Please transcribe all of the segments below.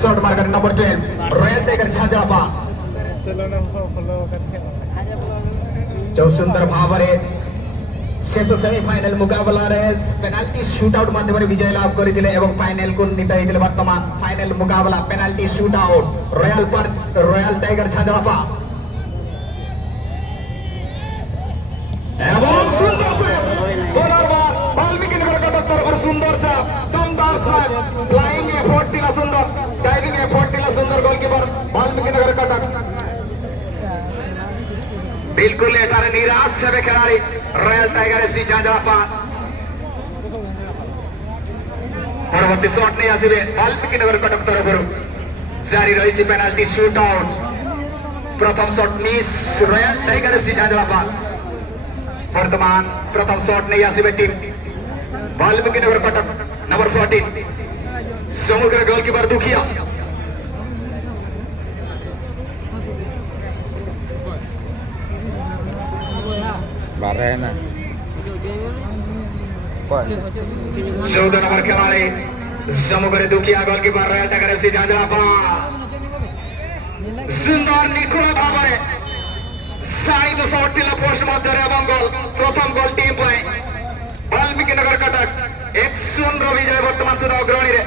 Shot marker number 12 royal tiger Jhanjhapa जो सुंदर भावरे शेष सेमिफाइनल मुकाबला पेनाल्टी शूटआउट माध्यम विजय लाभ करते फाइनल को नीता बर्तमान फाइनल मुकाबला पेनाल्टी शूटआउट रॉयल टाइगर झांझापा सुंदर सा दमदार सा फ्लाइंग एफर्ट दिला सुंदर डाइविंग एफर्ट दिला सुंदर गोलकीपर वाल्मीकि नगर कटक बिल्कुल निराश से खिलाड़ी रॉयल टाइगर एफसी झांझापा परवर्ती शॉट नहीं आसवे वाल्मीकि नगर कटक तरफ जारी रही पेनाल्टी शूटआउट प्रथम shot miss royal tiger FC Jhanjhapa वर्तमान प्रथम शॉट नहीं आसवे टीम वाल्मीकि नगर कटक नंबर 14 समुद्र गोलकीपर दुखिया बारह है ना 14 नंबर खिलाड़ी समुद्र दुखिया गोलकीपर रॉयल टाइगर एफसी झांझापा सुंदर निखुण भाव साई 2 पोस्ट मध्य गोल प्रथम गोल टीम वाल्मीकि नगर कटक 1-0 विजय वर्तमान सुधा अग्रणी रे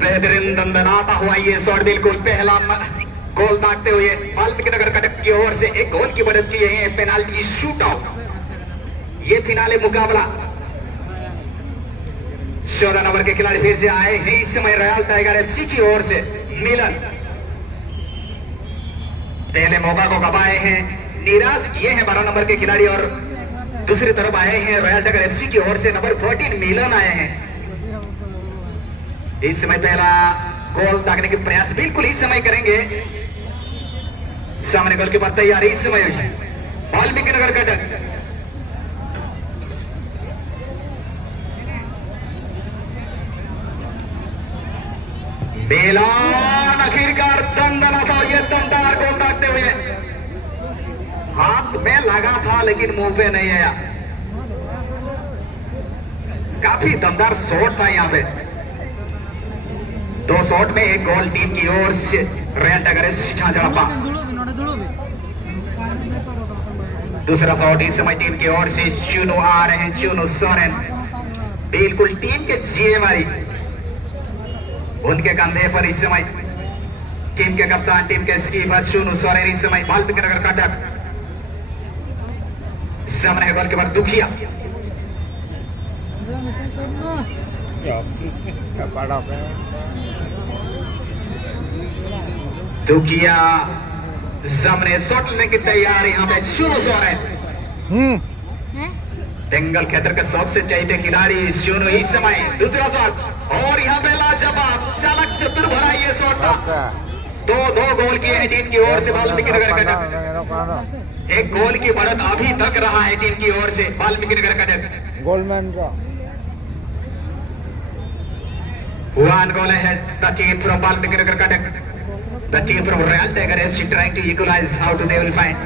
बेहतरीन दंदनाता हुआ ये शॉट बिल्कुल पहला गोल दागते हुए वाल्मीकि नगर कटक की ओर से एक गोल की मदद की है पेनाल्टी शूटआउट ये फिनाले मुकाबला 14 नंबर के खिलाड़ी फिर से आए हैं इस समय रॉयल टाइगर एफसी की ओर से मिलन पहले मौका को गवाए हैं निराश किए हैं 12 नंबर के खिलाड़ी और दूसरी तरफ आए हैं रॉयल टाइगर एफसी की ओर से नंबर 14 मिलन आए हैं इस समय पहला गोल दागने के प्रयास बिल्कुल इस समय करेंगे सामने गोलकीपर तैयार इस समय वाल्मीकि नगर कटक बेलान आखिरकार दंदना था ये दमदार गोल दागते हुए हाथ में लगा था लेकिन मुंह पे नहीं आया काफी दमदार शॉट था यहाँ पे 2 शॉट में एक गोल टीम की ओर से रॉयल टाइगर एफसी झांझापा दूसरा शॉट इस समय टीम की ओर से चुनो आ रहे हैं चुनो सोरेन बिल्कुल टीम के जिम्मेवारी उनके कंधे पर इस समय टीम के कप्तान टीम के स्कीपर चुनो सोरेन इस समय वाल्मीकि नगर कटक सामने गोलकीपर दुखिया दुखिया सामने शॉट लेने की तैयारी यहाँ पे शुरू सोरेन बेंगल क्षेत्र के सबसे चहेते खिलाड़ी शुरू इस समय दूसरा शॉट और यहाँ पे लाजवाब चालक चतुर भरा ये शॉट था 2 गोल किए हैं टीम की ओर से वाल्मीकि नगर कटक एक गोल की बढ़त अभी तक रहा है टीम की ओर से Valmiki Nagar Cuttack goalman One goal ahead, the team from Valmiki Nagar Katak. The team from Royal Tiger FC trying to equalize. How do they will find?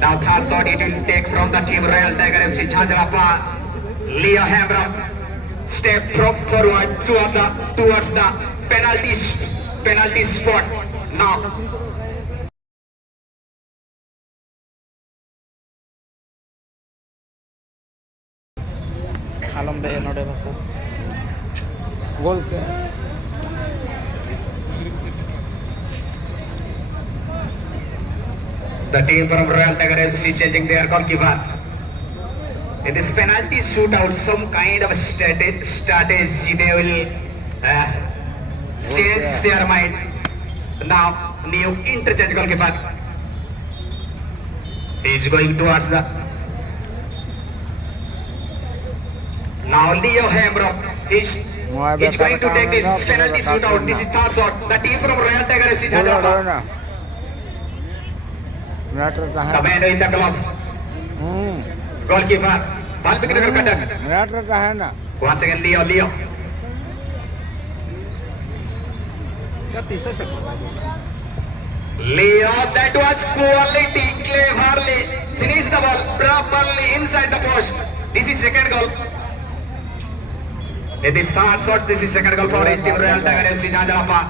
Now third shot it will take from the team Royal Tiger FC झांझापा. Leo Hambram step forward towards the penalty spot. Now आलम दे नोडे भाषा गोल के the team from Royal Tiger FC changing their goalkeeper. In this penalty shootout, some kind of strategy they will change their mind. Now new interchange goalkeeper is going towards the. Now Leo Hambrom is going to take this penalty shootout. This is third shot. The team from Royal Tiger FC झांझापा. The man in the gloves. Goalkeeper Valmiki Nagar Katak. Once again Leo. Leo, that was quality, cleverly finished the ball properly inside the post. This is second goal. It is third shot. This is second goal for Team Royal Tiger FC Jhanjalapa.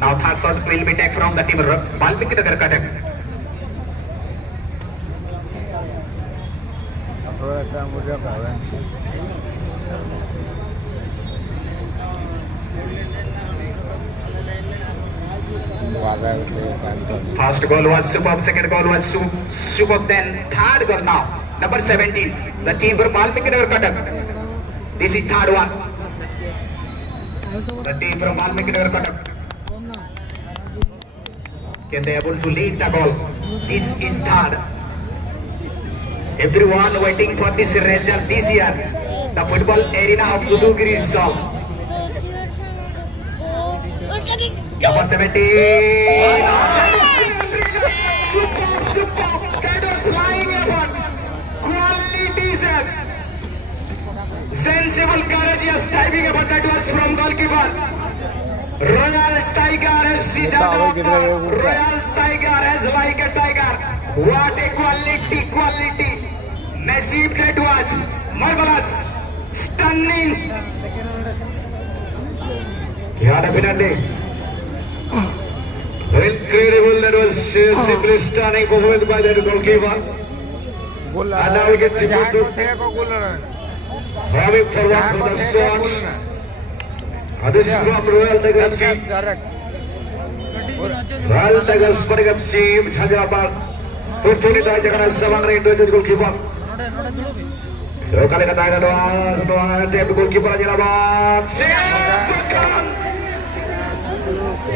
Now third shot will be taken from the team Valmiki Nagar Cuttack. First goal was superb, second goal was superb, then third goal now. Number 17, the team from Valmiki Nagar Cuttack. This is third one. The team from Valmiki Nagar Cuttack. Can they able to lead the goal? This is third. Everyone waiting for this result this year. The football arena of Pudugiri is solved. Number 17. Superb. That was flying effort. Quality sir. Sensible, courageous diving effort. That was from goalkeeper. Royal Tiger FC Jhanjalapa. Royal Tiger as like a tiger. What a quality. Massive that was. Marvelous. Stunning. Yeah, definitely. Incredible, that was simply stunning performance by that goalkeeper. And now we get to having forward for the shot. This is from Royal Tiger FC. Royal Tiger Sporting FC Jhanjalapa. Opportunity to take a savang into the goalkeeper. Kali kata doa tap goalkeeper Jhanjalapa.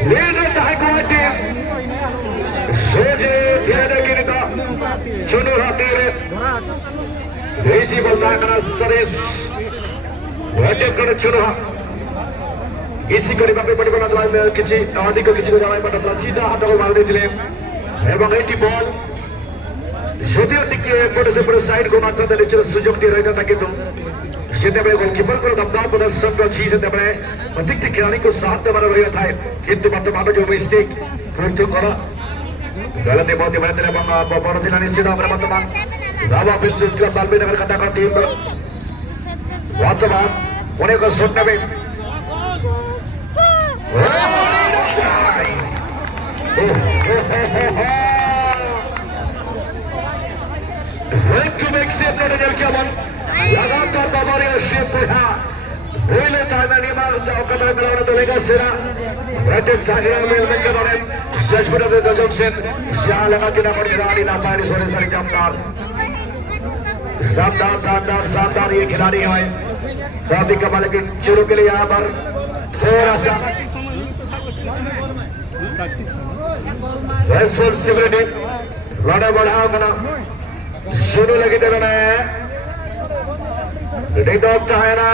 Leader the high quality. Soje Tirada Kirita. Chunu Hatire. Easy bolta kana Saris. What if kana Chunu? Easy kari bape padi bana dua kichi adi ko kichi ko jawai pada sida hata ko mar deyile. Ebong eti ball. Jodio dike pore se pore side ko matra dele chiro sujog diye rahta ta kintu সেটাবে goalkeeper করে দমদার প্রদর্শন করছি সেটাবে প্রত্যেকটি খেলোয়াড়কে সাথ দেবার রয়ে থাকে কিন্তু বর্তমানে যে মিস্টেক করতে করা গলতে বলতে পারে এবং বড় দিলা নিশ্চিত আমরা বর্তমান রাবা ফিলসুল ক্লাব বালবি নগর কাটাকা টিম বর্তমান অনেক শট নেবে to make safe for the Kelman. लगातार बाबारी शेप पुहा होइले ताना निमार ताकत करावना तो लेगा सेरा रटेट जागिरा में के बारे सच बता दे जमसेन सिया लगा के ना पड़ खिलाड़ी ना पानी सोने सारी जमदार शानदार ये खिलाड़ी है काफी कमाल के शुरू के लिए यहाँ पर थोड़ा सा रेस्पॉन्सिबिलिटी बड़ा बना शुरू लगी दे रहा है Ready to Tahira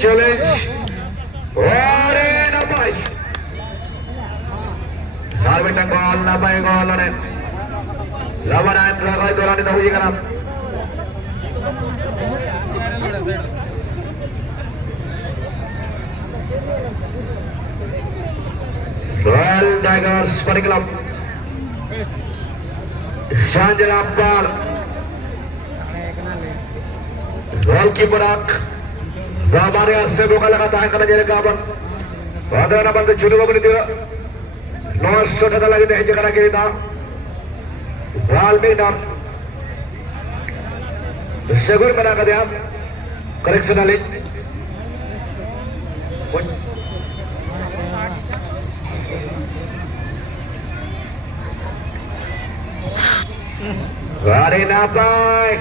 challenge और ना पाई साल बेटा गोल ना पाई गोल ने लवन आए लगा दौरान तो हुई करना Royal Tigers Sporting Club Jhanjalapa goalkeeper हमारे से बोका लगाता है करने जगह पर वादा ना बंद चुनु को बनी दिया नौ शॉट था लगे नहीं जगह के ना बाल में ना सेगुर बना कर दिया करेक्शन वाले वारे ना पाए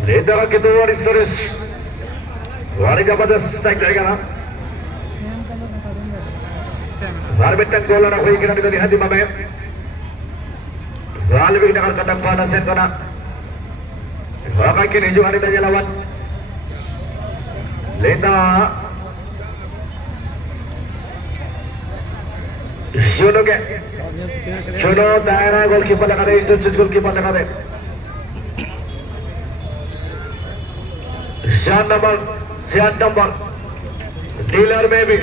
Leader के दो वाली सर्विस वाले जबरदस्त स्ट्राइक रहेगा ना बार बेटन गोल ना कोई किनारे तो दिहाती मामे वाले भी नगर कटक पाना सेट करना वाका के नहीं जुआने तजे लावन लेता शुनो दायरा गोलकीपर लगा दे इंटरसेप्ट गोलकीपर लगा दे सियान नंबर डीलर में भी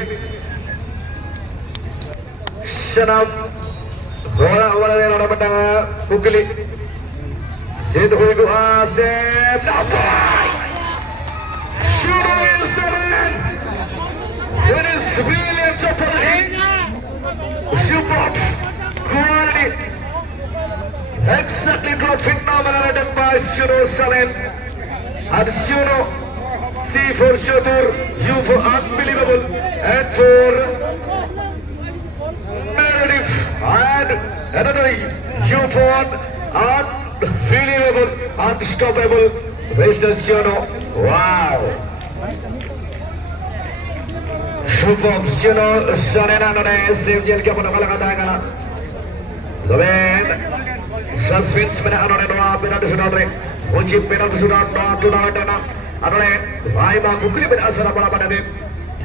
शनाम Bola yang ada pada Kukli. Itu Hugo Asep. Dapat. Shooter in seven. It is brilliant shot for the hit. Super. Quality. Exactly drop phenomenal attack by Shuno Salim. And Shuno C for Shatur, U for unbelievable, and for Meredith, and another U for unbelievable, unstoppable, Mr. Shuno. Wow. Super Shuno Sarena Nane, Samuel Kapanakala Katagala. The man, suspense Penana Noa, Penata Sudare, Uchi Penata Sudan, not to Nana. Adole, I am Kukuli with Asana Panadim.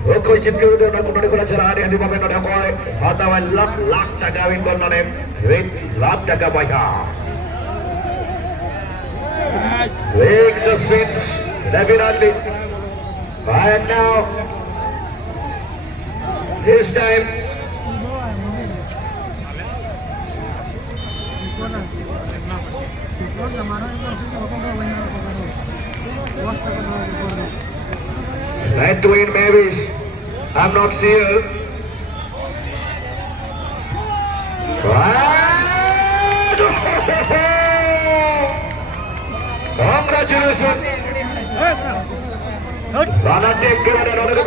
Oko Chipu, the Nakunakurachari, and the Moment of the boy, Hatawa Lak Tagawin Gonanem, with Lak Tagabaya. Big suspense, definitely. And now, this time, right to win Mavis. I'm not sure. Congratulations. Rana take care of another